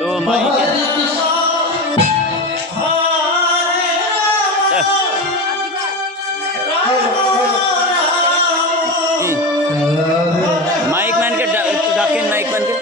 তো মাইকে মাইক ম্যানকে একটু ডাকেন, মাইক ম্যানকে।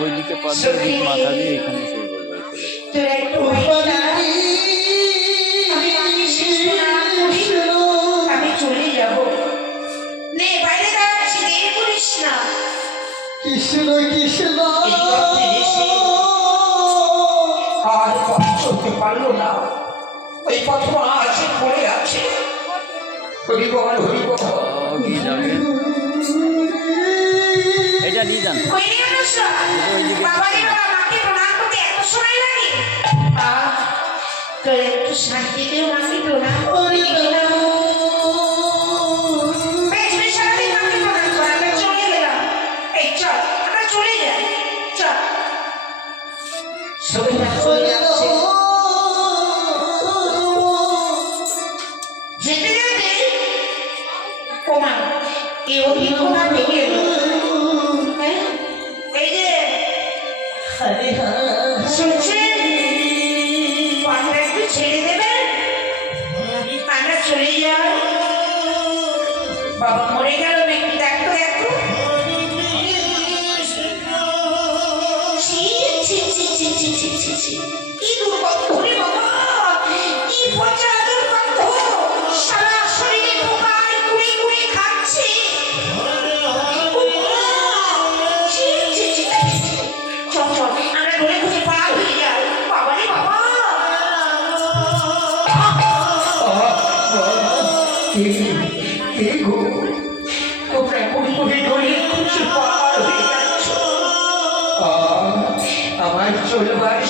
ওইদিকে মাথা দিয়ে এখানে শুয়ে বলবো। আমি চলে যাব, নে বাইরে যাচ্ছি, দেরি করিস না। কৃষ্ণ কৃষ্ণ আর পথ চলতে পারলো না, ওই পথ আছে পড়ে আছে। হরিবল হরিবল কি যাবে এটা নিয়ে যান। একটু শান্তি দেও, মাকে প্রণাম করি। সারাদিন মাকে প্রণাম করা, আমরা চলে গেলাম। এই চল, আমরা চলে যাই, চল। সবাই চলে যাচ্ছে, যেতে যেতে কমা এই অভিজ্ঞতা ভেঙে এলো। এই যে শুনছেন, আমরা একটু ছেড়ে দেবেন, আমরা চলে যাই। বাবা মরে গেল নাকি, দেখো দেখো। কি দুর্গন্ধ রে বাবা, কি পচা দুর্গন্ধ, সারা শরীরে পোকায় কুড়ে কুড়ে খাচ্ছে। চল চল, আমরা ধরে খুঁজে পার হয়ে যাই। বাবা রে বাবা, তোমরা এমন করে ধরে খুঁজে পার হয়ে যাচ্ছ, আমার চলবার